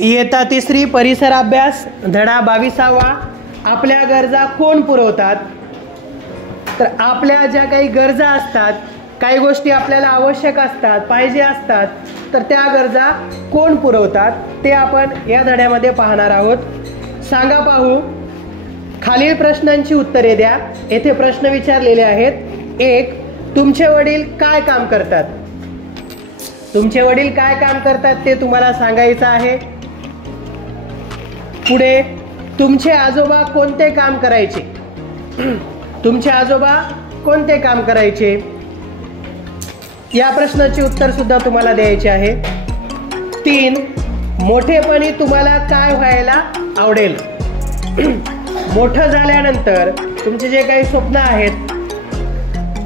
इयत्ता तिसरी परिसर अभ्यास धडा 22वा आपल्या गरजा कोण पुरवतात। तर आपल्या ज्या काही गरजा असतात, काही गोष्टी आपल्याला आवश्यक असतात, पाहिजे असतात, तर त्या गरजा कोण पुरवतात ते आपण या धड्यामध्ये पाहणार आहोत। सांगा पाहू, खालील प्रश्नांची उत्तरे द्या। येथे प्रश्न विचारलेले आहेत। 1. तुमचे वडील काय काम करतात? तुमचे वडील काय काम करतात ते तुम्हाला सांगायचं आहे। पुढे, तुमचे आजोबा कोणते काम करायचे? तुमचे आजोबा कोणते काम करायचे? या प्रश्नाचे उत्तर सुद्धा तुम्हाला द्यायचे आहे। 3. मोठेपणी तुम्हाला काय व्हायला आवडेल? मोठं झाल्यानंतर तुमचे जे काही स्वप्न आहेत,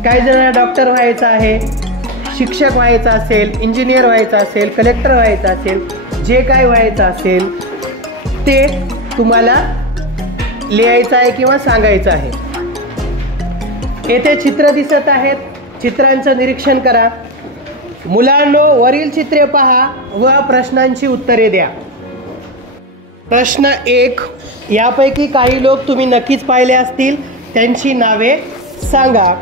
काही जणांना डॉक्टर व्हायचं आहे, शिक्षक व्हायचं असेल, इंजिनियर व्हायचं असेल, कलेक्टर व्हायचं असेल, जे काय व्हायचं असेल ते तुम्हाला लिहायचं आहे किंवा सांगायचं आहे। येथे चित्र दिसत आहेत, चित्रांचं निरीक्षण करा। मुलांनो, वरील चित्रे पहा व प्रश्नांची उत्तरे द्या। प्रश्न 1, यापैकी काही लोक तुम्ही नक्कीच पाहिले असतील, त्यांची नावे सांगा।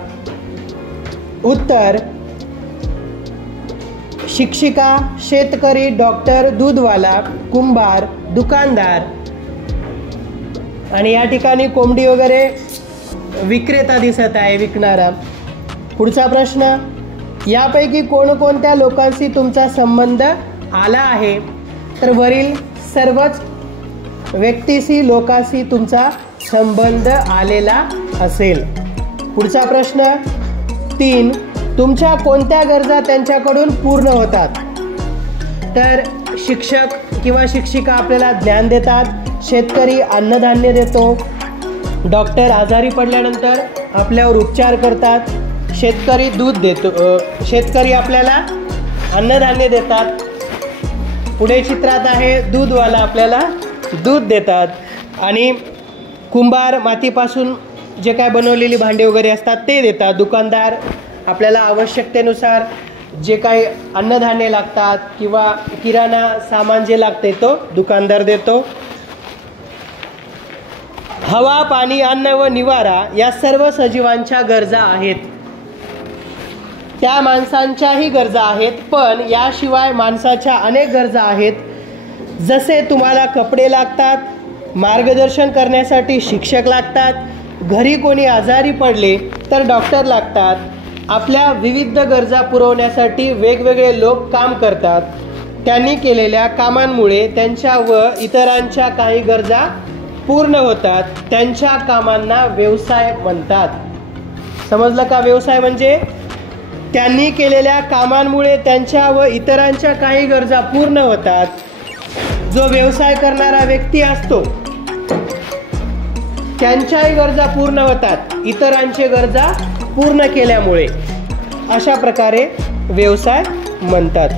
उत्तर: शिक्षिका, शेतकरी, डॉक्टर, दूधवाला, कुंभार, दुकानदार। आणि या ठिकाणी कोंबडी वगैरे विक्रेता दिसत आहे, विकणारा। पुढचा प्रश्न, यापैकी कोणकोणत्या लोकांशी तुमचा संबंध आला आहे? तर वरील सर्वच व्यक्तीशी, लोकांशी तुमचा संबंध आलेला असेल। पुढचा प्रश्न 3, तुमच्या कोणत्या गरजा त्यांच्याकडून पूर्ण होतात? तर शिक्षक किंवा शिक्षिका आपल्याला ज्ञान देतात, शेतकरी अन्नधान्य देतो, डॉक्टर आजारी पडल्यानंतर आपल्यावर उपचार करतात, शेतकरी दूध देतो, शेतकरी आपल्याला अन्नधान्य देतात। पुढे चित्रात आहे दूधवाला आपल्याला दूध देतात, आणि कुंभार मातीपासून जे काय बनवलेली भांडी वगैरे असतात ते देतात। दुकानदार आपल्याला आवश्यकतेनुसार जे काही अन्नधान्य लागतात किंवा किराणा सामान जे लागते तो दुकानदार देतो। हवा, पाणी, अन्न व निवारा या सर्व सजीवांच्या गरजा आहेत, त्या माणसांच्याही गरजा आहेत, पण याशिवाय माणसाच्या अनेक गरजा आहेत। जसे तुम्हाला कपडे लागतात, मार्गदर्शन करण्यासाठी शिक्षक लागतात, घरी कोणी आजारी पडले तर डॉक्टर लागतात, आपल्या विविध गरजा पुरवण्यासाठी वेगवेगळे लोक काम करतात। त्यांनी केलेल्या कामांमुळे त्यांच्या व इतरांच्या काही गरजा पूर्ण होतात, त्यांच्या कामांना व्यवसाय म्हणतात। समजलं का? व्यवसाय म्हणजे त्यांनी केलेल्या कामांमुळे त्यांच्या व इतरांच्या काही गरजा पूर्ण होतात। जो व्यवसाय करणारा व्यक्ती असतो त्यांच्याही गरजा पूर्ण होतात, इतरांचे गरजा पूर्ण केल्यामुळे। अशा प्रकारे व्यवसाय म्हणतात।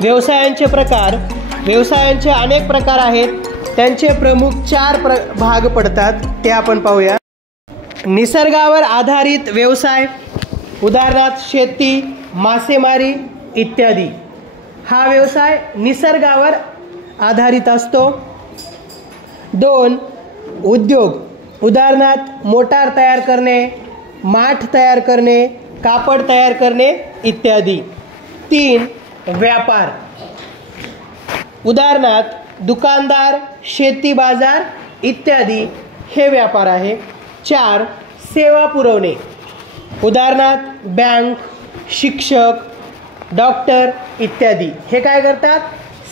व्यवसायांचे प्रकार, व्यवसायांचे अनेक प्रकार आहेत, त्यांचे प्रमुख 4 भाग पडतात, ते आपण पाहूया। निसर्गावर आधारित व्यवसाय, उदाहरणार्थ शेती, मासेमारी इत्यादी। हा व्यवसाय निसर्गावर आधारित असतो। 2. उद्योग, उदाहरणार्थ मोटार तयार करणे, माठ तयार करणे, कापड तयार करणे इत्यादी। 3. व्यापार, उदाहरणार्थ दुकानदार, शेती बाजार इत्यादी हे व्यापार आहे। 4. सेवा पुरवणे, उदाहरणार्थ बँक, शिक्षक, डॉक्टर इत्यादी हे काय करतात?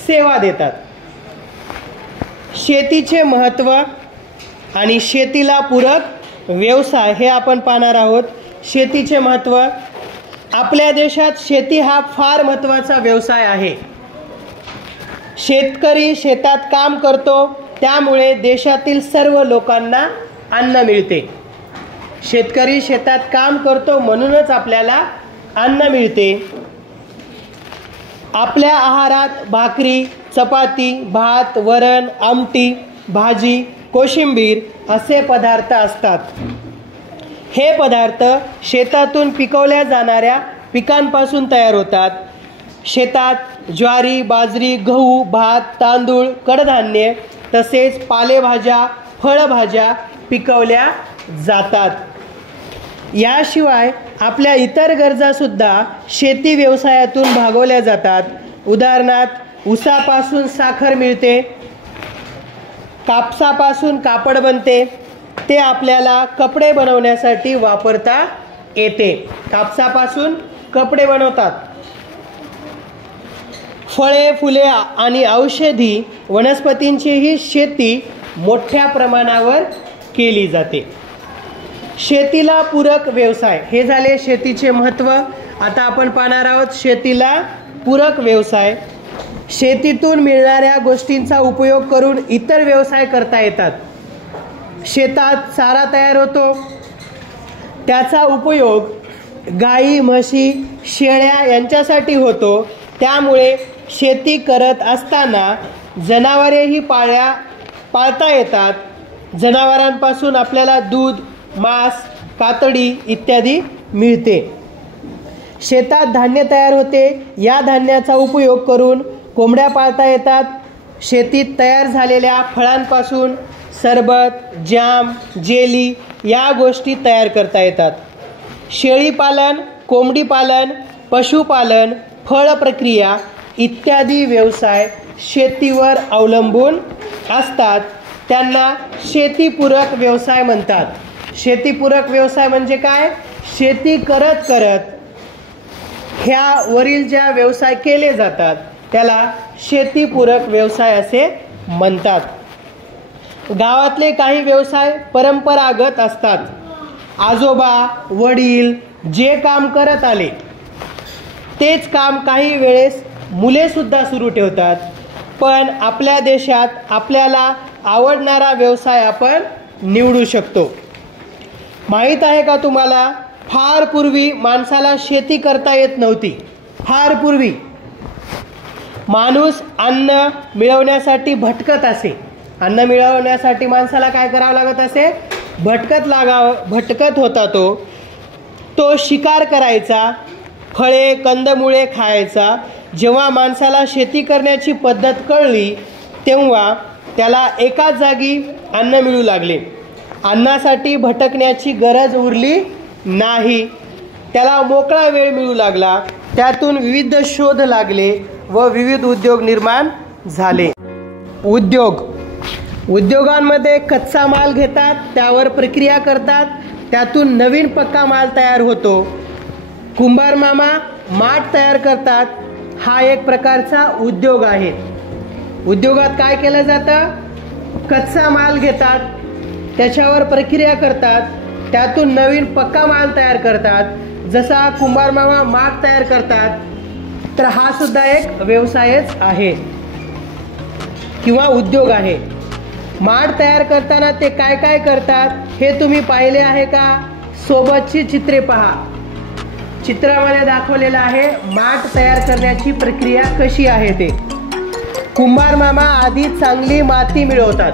सेवा देतात। शेतीचे महत्त्व आणि शेतीला पूरक व्यवसाय हे आपण पाहणार आहोत। शेतीचे महत्त्व, आपल्या देशात शेती हा फार महत्त्वाचा व्यवसाय आहे। शेतकरी शेतात काम करतो, त्यामुळे देशातील सर्व लोकांना अन्न मिळते। शेतकरी शेतात काम करतो म्हणूनच आपल्याला अन्न मिळते। आपल्या आहारात भाकरी, चपाती, भात, वरण, आमटी, भाजी, कोशिंबीर असे पदार्थ असतात। हे पदार्थ शेतातून पिकवल्या जाणाऱ्या पिकांपासून तयार होतात। शेतात ज्वारी, बाजरी, गहू, भात, तांदूळ, कडधान्य तसेच पालेभाज्या, फळभाज्या पिकवल्या जातात. याशिवाय आपल्या इतर गरजासुद्धा शेती व्यवसायातून भागवल्या जातात. उदाहरणार्थ ऊसापासून साखर मिळते, कापसापासून कापड बनते, ते आपल्याला कपडे बनवण्यासाठी वापरता येते. कापसापासून कपडे बनवतात. फळे, फुले आणि औषधी वनस्पतींचीही शेती मोठ्या प्रमाणावर केली जाते. शेतीला पूरक व्यवसाय, हे झाले शेतीचे महत्त्व. आता आपण पाहणार आहोत शेतीला पूरक व्यवसाय. शेतीतून मिळणाऱ्या गोष्टींचा उपयोग करून इतर व्यवसाय करता येतात. शेतात चारा तयार होतो, त्याचा उपयोग गाई, म्हशी, शेळ्या यांच्यासाठी होतो. त्यामुळे शेती करत असताना जनावरेही पाळता येतात. जनावरांपासून आपल्याला दूध, मांस, कातडी इत्यादी मिळते. शेतात धान्य तयार होते, या धान्याचा उपयोग करून कोंबड्या पाळता येतात. शेतीत तयार झालेल्या फळांपासून सरबत, जॅम, जेली या गोष्टी तयार करता येतात. शेळीपालन, कोंबडीपालन, पशुपालन, फळ प्रक्रिया इत्यादी व्यवसाय शेतीवर अवलंबून असतात. त्यांना शेतीपूरक व्यवसाय म्हणतात. शेतीपूरक व्यवसाय म्हणजे काय? शेती करत करत ह्या वरील ज्या व्यवसाय केले जातात त्याला शेतीपूरक व्यवसाय असे म्हणतात. गावातले काही व्यवसाय परंपरागत असतात. आजोबा, वडील जे काम करत आले तेच काम काही वेळेस मुले सुद्धा सुरू ठेवतात. पण आपल्या देशात आपल्याला आवडणारा व्यवसाय आपण निवडू शकतो. माहीत आहे का तुम्हाला, फार पूर्वी माणसाला शेती करता येत नव्हती. फार पूर्वी माणूस अन्न मिळवण्यासाठी भटकत असे. अन्न मिळवण्यासाठी माणसाला काय करावं लागत असे? भटकत होता. तो शिकार करायचा, फळे, कंदमुळे खायचा. जेव्हा माणसाला शेती करण्याची पद्धत कळली तेव्हा त्याला एकाच जागी अन्न मिळू लागले. अन्नासाठी भटकण्याची गरज उरली नाही. त्याला मोकळा वेळ मिळू लागला. त्यातून विविध शोध लागले व विविध उद्योग निर्माण झाले. उद्योगांमध्ये कच्चा माल घेतात, त्यावर प्रक्रिया करतात, त्यातून नवीन पक्का माल तयार होतो. कुंभार मामा माठ तयार करतात. हा एक प्रकारचा उद्योग आहे. उद्योगात काय केलं जातं? कच्चा माल घेतात, त्याच्यावर प्रक्रिया करतात, त्यातून नवीन पक्का माल तयार करतात. जसा कुंभार मामा माठ तयार करतात, तर हा सुद्धा एक व्यवसायच आहे किंवा उद्योग आहे. माठ तयार करताना ते काय काय करतात हे तुम्ही पाहिले आहे का? सोबतची चित्रे पहा. चित्रामध्ये दाखवलेलं आहे माठ तयार करण्याची प्रक्रिया कशी आहे ते. कुंभार मामा आधी चांगली माती मिळवतात.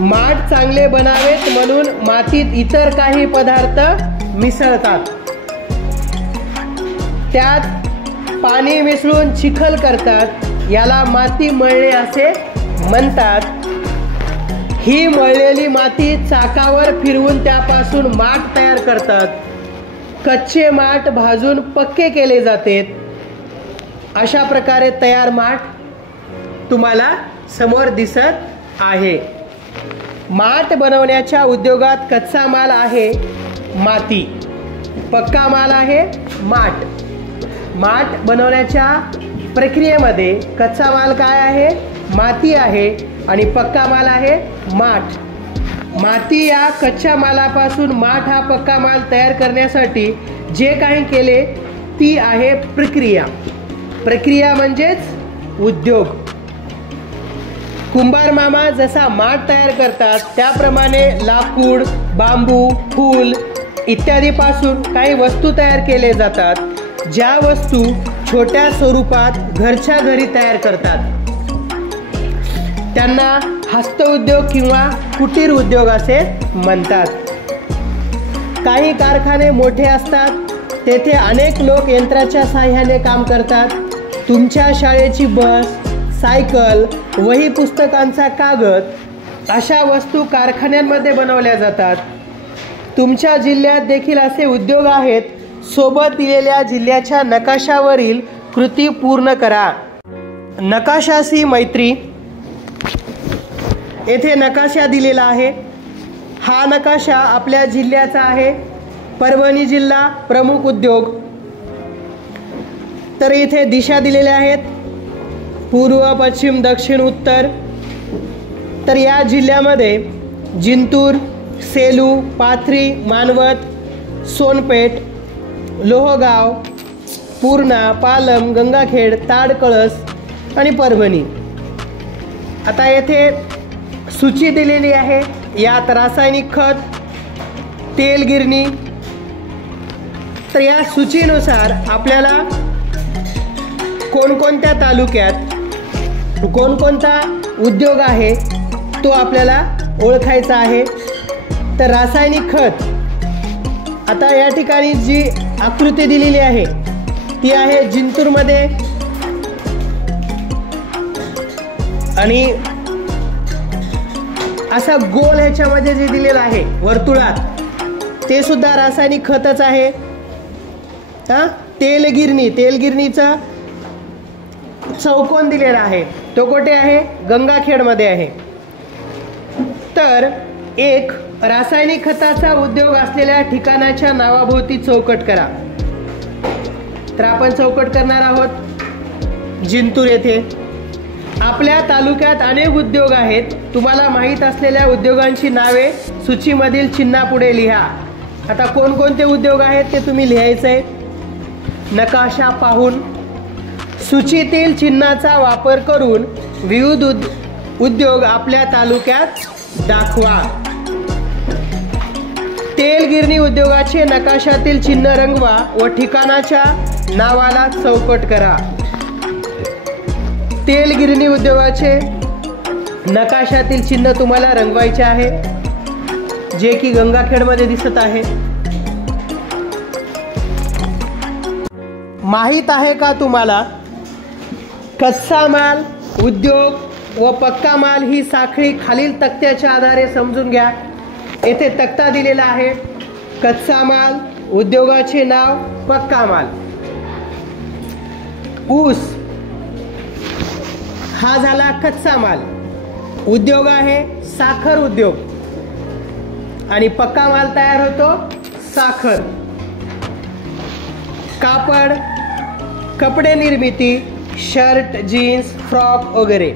माठ चांगले बनावेत म्हणून मातीत इतर काही पदार्थ मिसळतात. त्यात पाणी मिसळून चिखल करतात. याला माती मळणे असे म्हणतात. ही मळलेली माती चाकावर फिरवून त्यापासून माठ तयार करतात. कच्चे माठ भाजून पक्के केले जाते. अशा प्रकारे तयार माठ तुम्हाला समोर दिसत आहे. माठ बनवण्याच्या उद्योगात कच्चा माल आहे माती, पक्का माल आहे माठ. माठ बनवण्याच्या प्रक्रियेमध्ये कच्चा माल काय आहे? माती आहे आणि पक्का माल आहे माठ. माती या कच्च्या मालापासून माठ हा पक्का माल तयार करण्यासाठी जे काही केले ती आहे प्रक्रिया. प्रक्रिया म्हणजेच उद्योग. कुंभार मामा जसा माठ तयार करतात त्याप्रमाणे लाकूड, बांबू, फूल इत्यादीपासून काही वस्तू तयार केले जातात. ज्या वस्तू छोट्या स्वरूपात घरच्या घरी तयार करतात त्यांना हस्तउद्योग किंवा कुटीर उद्योग असे म्हणतात. काही कारखाने मोठे असतात, तेथे अनेक लोक यंत्राच्या साहाय्याने काम करतात. तुमच्या शाळेची बस, सायकल, वही पुस्तकांचा कागद अशा वस्तू कारखान्यांमध्ये बनवल्या जातात. तुमच्या जिल्ह्यात देखील असे उद्योग आहेत. सोबत दिलेल्या जिल्ह्याच्या नकाशावरील कृती पूर्ण करा. नकाशाशी मैत्री. येथे नकाशा दिलेला आहे. हा नकाशा आपल्या जिल्ह्याचा आहे. परभणी जिल्हा प्रमुख उद्योग. तर इथे दिशा दिलेल्या आहेत, पूर्व, पश्चिम, दक्षिण, उत्तर. तर या जिल्ह्यामध्ये जिंतूर, सेलू, पाथरी, मानवत, सोनपेठ, लोहगाव, पूर्णा, पालम, गंगाखेड, ताडकळस आणि परभणी. आता येथे सूची दिलेली आहे. यात रासायनिक खत, तेल गिरणी. तर या सूचीनुसार आपल्याला कोणकोणत्या तालुक्यात कोणकोणता उद्योग आहे तो आपल्याला ओळखायचा आहे. तर रासायनिक खत, आता या ठिकाणी जी आकृती दिलेली आहे ती आहे जिंतूरमध्ये. आणि असा गोल ह्याच्यामध्ये जे दिलेलं आहे वर्तुळात ते सुद्धा रासायनिक खतच आहे. तेलगिरणी, तेलगिरणीचा चौकोन दिलेला आहे, तो कुठे आहे? गंगाखेडमध्ये आहे. तर एक रासायनिक खताचा उद्योग असलेल्या ठिकाणाच्या नावाभोवती चौकट करा. तर आपण चौकट करणार आहोत जिंतूर येथे. आपल्या तालुक्यात अनेक उद्योग आहेत. तुम्हाला माहीत असलेल्या उद्योगांची नावे सूचीमधील चिन्हापुढे लिहा. आता कोणकोणते उद्योग आहेत ते तुम्ही लिहायचं आहे. नकाशा पाहून सूचीतील चिन्हाचा वापर करून विविध उद्योग आपल्या तालुक्यात दाखवा. तेलगिरणी उद्योगाचे नकाशातील चिन्ह रंगवा व ठिकाणाच्या नावाला चौकट करा. तेलगिरणी उद्योगाचे नकाशातील चिन्ह तुम्हाला रंगवायचे आहे, जे की गंगाखेडमध्ये दिसत आहे. माहीत आहे का तुम्हाला कच्चा माल, उद्योग व पक्का माल ही साखळी खालील तक्त्याच्या आधारे समजून घ्या. येथे तक्ता दिलेला आहे. कच्चा माल, उद्योगाचे नाव, पक्का माल. ऊस हा झाला कच्चा माल. उद्योग आहे साखर उद्योग आणि पक्का माल तयार होतो साखर. कापड, कपडे निर्मिती, शर्ट, जीन्स, फ्रॉक वगैरे.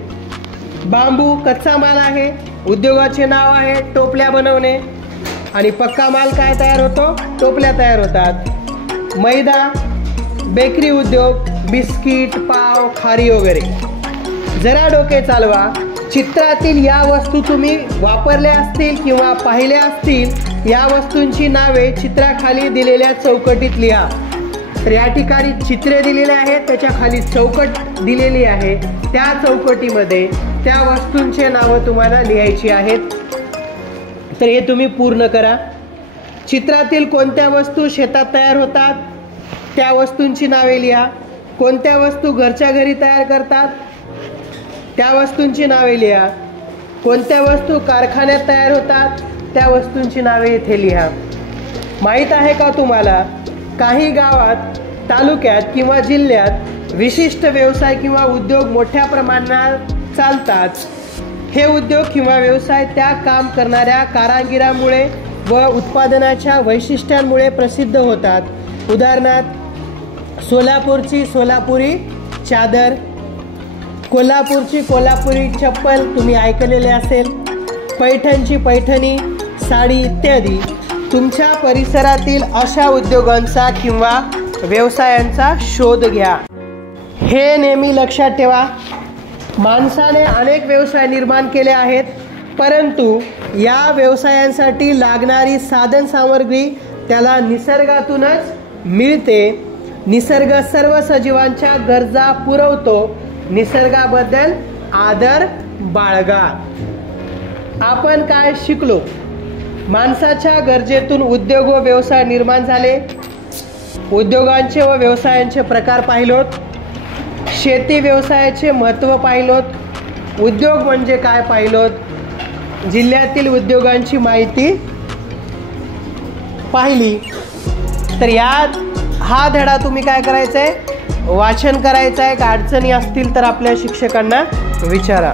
बांबू कच्चा माल आहे. उद्योगाचे नाव आहे टोपल्या बनवणे. आणि पक्का माल काय तयार होतो? टोपल्या तयार होतात. मैदा, बेकरी उद्योग, बिस्किट, पाव, खारी वगैरे. जरा डोके चालवा. चित्रातील या वस्तू तुम्ही वापरल्या असतील किंवा पाहिल्या असतील. या वस्तूंची नावे चित्राखाली दिलेल्या चौकटीत लिहा. तर या ठिकाणी चित्रे दिलेले आहेत, त्याच्या खाली चौकट दिलेली आहे. त्या चौकटीमध्ये त्या वस्तूंचे नावं तुम्हाला लिहायची आहेत. तर हे तुम्ही पूर्ण करा. चित्रातील कोणत्या वस्तू शेतात तयार होतात त्या वस्तूंची नावे लिहा. कोणत्या वस्तू घरच्या घरी तयार करतात त्या वस्तूंची नावे लिहा. कोणत्या वस्तू कारखान्यात तयार होतात त्या वस्तूंची नावे इथे लिहा. माहीत आहे का तुम्हाला काही गावात, तालुक्यात किंवा जिल्ह्यात विशिष्ट व्यवसाय किंवा उद्योग मोठ्या प्रमाणात चालतात. हे उद्योग किंवा व्यवसाय त्या काम करणाऱ्या कारागिरांमुळे व उत्पादनाच्या वैशिष्ट्यांमुळे प्रसिद्ध होतात. उदाहरणार्थ सोलापूरची सोलापुरी चादर, कोल्हापूरची कोल्हापुरी चप्पल तुम्ही ऐकलेले असेल, पैठणची पैठणी साडी इत्यादी. तुमच्या परिसरातील अशा उद्योगांचा किंवा व्यवसायांचा शोध घ्या. हे नेहमी लक्षात ठेवा. माणसाने अनेक व्यवसाय निर्माण केले आहेत, परंतु या व्यवसायांसाठी लागणारी साधन सामग्री त्याला निसर्गातूनच मिळते. निसर्ग सर्व सजीवांच्या गरजा पुरवतो. निसर्गाबद्दल आदर बाळगा. आपण काय शिकलो? माणसाच्या गरजेतून उद्योग व व्यवसाय निर्माण झाले. उद्योगांचे व व्यवसायांचे प्रकार पाहिलोत, शेती व्यवसायाचे महत्त्व पाहिलोत, उद्योग म्हणजे काय पाहिलोत, जिल्ह्यातील उद्योगांची माहिती पाहिली. तर हा धडा तुम्ही काय करायचं आहे, वाचन करायचं आहे. अडचणी असतील तर आपल्या शिक्षकांना विचारा.